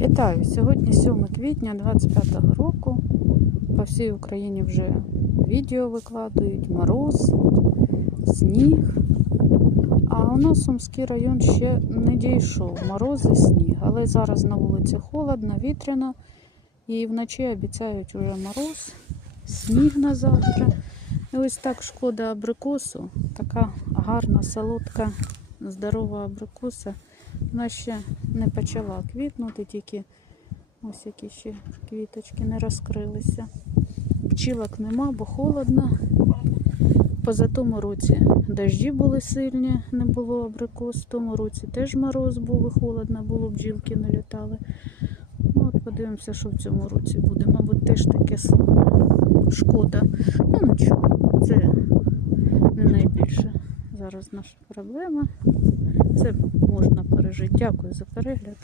Вітаю! Сьогодні 7 квітня 25 року. По всій Україні вже відео викладають, мороз, сніг. А у нас Сумський район ще не дійшов мороз і сніг. Але зараз на вулиці холодно, вітряно. І вночі обіцяють уже мороз, сніг на завтра. І ось так шкода абрикосу. Така гарна, солодка, здорова абрикоса. Вона ще не почала квітнути, тільки ось які ще квіточки не розкрилися. Пчілок нема, бо холодно. Поза тому році дожді були сильні, не було абрикос. В тому році теж мороз був і холодно було, бджілки не літали. Ну, от подивимося, що в цьому році буде. Мабуть, теж таке. Шкода. Ну нічого, це не найбільше зараз наша проблема. Це можна пережити. Дякую за перегляд.